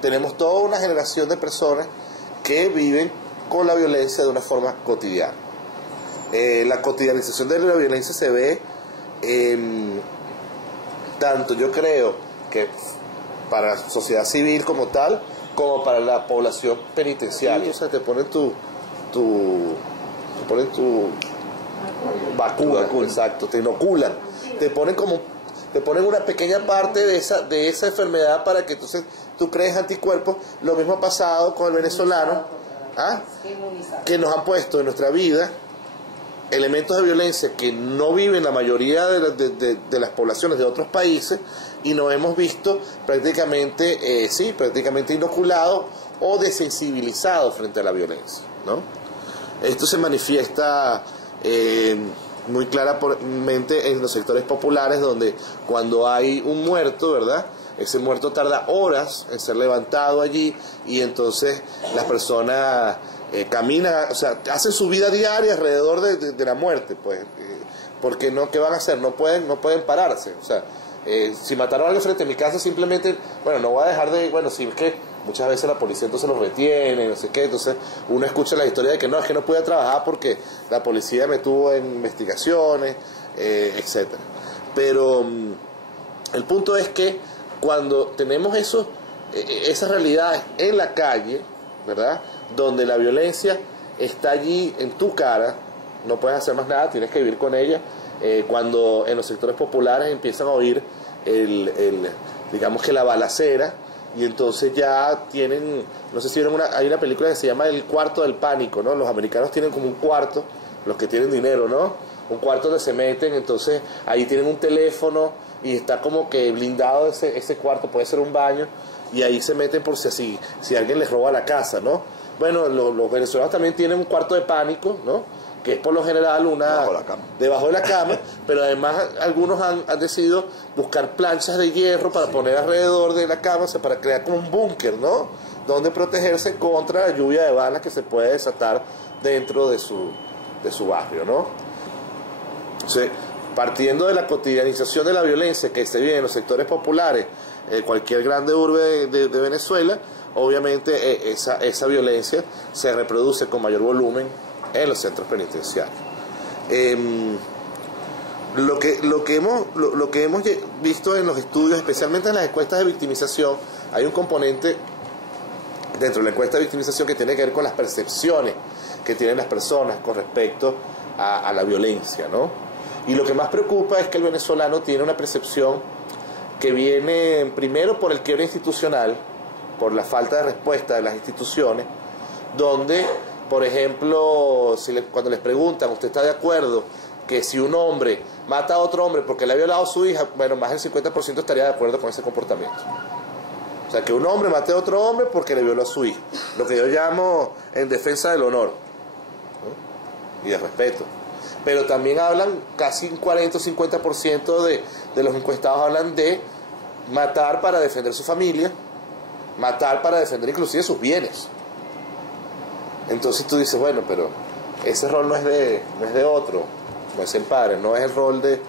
tenemos toda una generación de personas que viven con la violencia de una forma cotidiana. La cotidianización de la violencia se ve tanto, yo creo, que para la sociedad civil como tal, como para la población penitenciaria. O sea, te ponen tu vacuna, exacto, te inoculan, te ponen una pequeña parte de esa enfermedad para que entonces tú crees anticuerpos. Lo mismo ha pasado con el venezolano, que nos han puesto en nuestra vida elementos de violencia que no viven la mayoría de las poblaciones de otros países, y nos hemos visto prácticamente inoculados o desensibilizados frente a la violencia, ¿no? Esto se manifiesta muy claramente en los sectores populares, donde cuando hay un muerto, ¿verdad?, ese muerto tarda horas en ser levantado allí, y entonces las personas caminan, o sea, hacen su vida diaria alrededor de la muerte, pues, porque no, ¿qué van a hacer? No pueden pararse. O sea, si mataron a alguien frente a mi casa, simplemente, bueno, no voy a dejar de, bueno, si es que muchas veces la policía entonces los retiene, no sé qué, entonces uno escucha la historia de que no, es que no pude trabajar porque la policía me tuvo en investigaciones, etcétera. Pero el punto es que cuando tenemos esas realidades en la calle, ¿verdad?, donde la violencia está allí en tu cara, no puedes hacer más nada, tienes que vivir con ella. Cuando en los sectores populares empiezan a oír digamos que la balacera, y entonces ya tienen, no sé si vieron hay una película que se llama El Cuarto del Pánico, ¿no? Los americanos tienen como un cuarto, los que tienen dinero, ¿no?, un cuarto donde se meten, entonces ahí tienen un teléfono y está como que blindado ese cuarto, puede ser un baño, y ahí se meten por si alguien les roba la casa, ¿no? Bueno, los venezolanos también tienen un cuarto de pánico, ¿no?, que es por lo general debajo de la cama, pero además algunos han decidido buscar planchas de hierro para poner alrededor de la cama, o sea, para crear como un búnker, ¿no?, donde protegerse contra la lluvia de balas que se puede desatar dentro de su barrio, ¿no? O sea, partiendo de la cotidianización de la violencia que se vive en los sectores populares, cualquier grande urbe de Venezuela, obviamente esa violencia se reproduce con mayor volumen en los centros penitenciarios. Lo que hemos visto en los estudios, especialmente en las encuestas de victimización, hay un componente dentro de la encuesta de victimización que tiene que ver con las percepciones que tienen las personas con respecto a la violencia, ¿no? Y lo que más preocupa es que el venezolano tiene una percepción que viene primero por el quiebre institucional, por la falta de respuesta de las instituciones, donde, por ejemplo, cuando les preguntan, ¿usted está de acuerdo que si un hombre mata a otro hombre porque le ha violado a su hija? Bueno, más del 50% estaría de acuerdo con ese comportamiento. O sea, que un hombre mate a otro hombre porque le violó a su hija. Lo que yo llamo en defensa del honor, ¿no?, y del respeto. Pero también hablan, casi un 40 o 50% de los encuestados hablan de matar para defender su familia, matar para defender inclusive sus bienes. Entonces tú dices, bueno, pero ese rol no es de otro, no es el padre, no es el rol de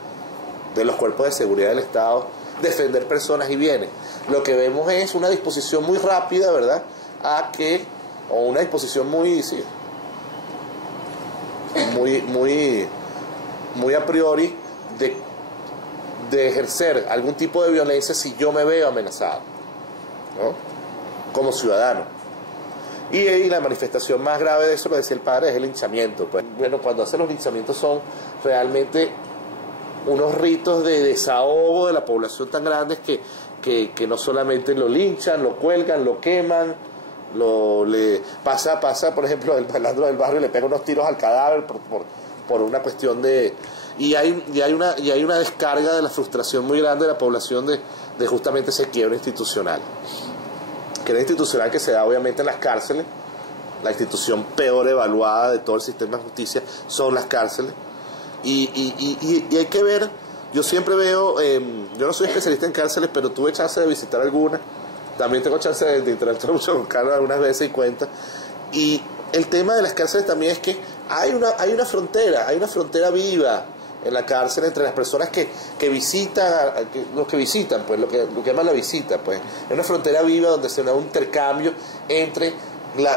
los cuerpos de seguridad del Estado defender personas y bienes. Lo que vemos es una disposición muy rápida, ¿verdad?, o una disposición muy a priori de ejercer algún tipo de violencia si yo me veo amenazado, ¿no?, como ciudadano. Y la manifestación más grave de eso, lo decía el padre, es el linchamiento. Pues, bueno, cuando hacen los linchamientos son realmente unos ritos de desahogo de la población tan grandes que no solamente lo linchan, lo cuelgan, lo queman, pasa, por ejemplo, el malandro del barrio le pega unos tiros al cadáver por una cuestión de... Y hay una descarga de la frustración muy grande de la población de justamente ese quiebre institucional. Quiebre institucional que se da obviamente en las cárceles. La institución peor evaluada de todo el sistema de justicia son las cárceles. Y hay que ver, yo siempre veo, yo no soy especialista en cárceles, pero tuve chance de visitar algunas. También tengo chance de interactuar mucho con Carlos algunas veces y cuenta. Y el tema de las cárceles también es que hay una frontera viva en la cárcel entre las personas que visitan, los que visitan, pues lo que llaman la visita, pues es una frontera viva donde se da un intercambio entre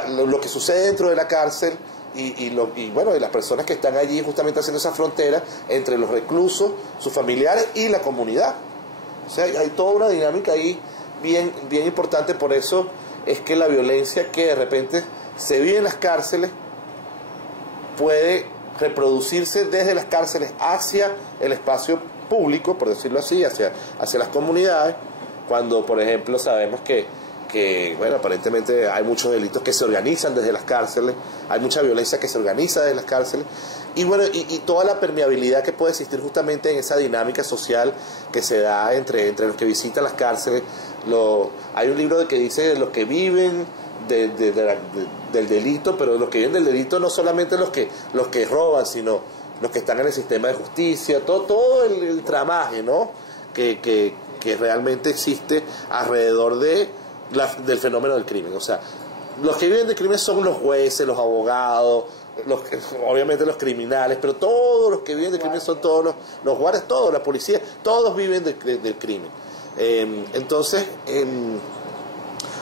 lo que sucede dentro de la cárcel y bueno, y las personas que están allí justamente haciendo esa frontera entre los reclusos, sus familiares y la comunidad. O sea, hay toda una dinámica ahí bien importante. Por eso es que la violencia que de repente se vive en las cárceles puede reproducirse desde las cárceles hacia el espacio público, por decirlo así, hacia las comunidades, cuando por ejemplo sabemos que bueno, aparentemente hay muchos delitos que se organizan desde las cárceles, hay mucha violencia que se organiza desde las cárceles, y bueno, y toda la permeabilidad que puede existir justamente en esa dinámica social que se da entre los que visitan las cárceles. Hay un libro que dice de los que viven del delito, pero los que viven del delito no solamente los que roban, sino los que están en el sistema de justicia, todo el tramaje, ¿no? que realmente existe alrededor del fenómeno del crimen. O sea, los que viven del crimen son los jueces, los abogados, obviamente los criminales, pero todos los que viven del crimen son todos los guardias, todos, la policía, todos viven del crimen. Entonces,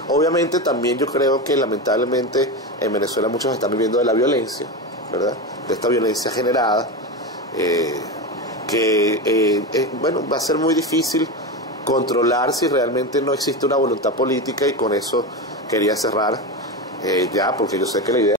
obviamente también yo creo que lamentablemente en Venezuela muchos están viviendo de la violencia, ¿verdad? De esta violencia generada, bueno, va a ser muy difícil controlar si realmente no existe una voluntad política, y con eso quería cerrar ya, porque yo sé que la idea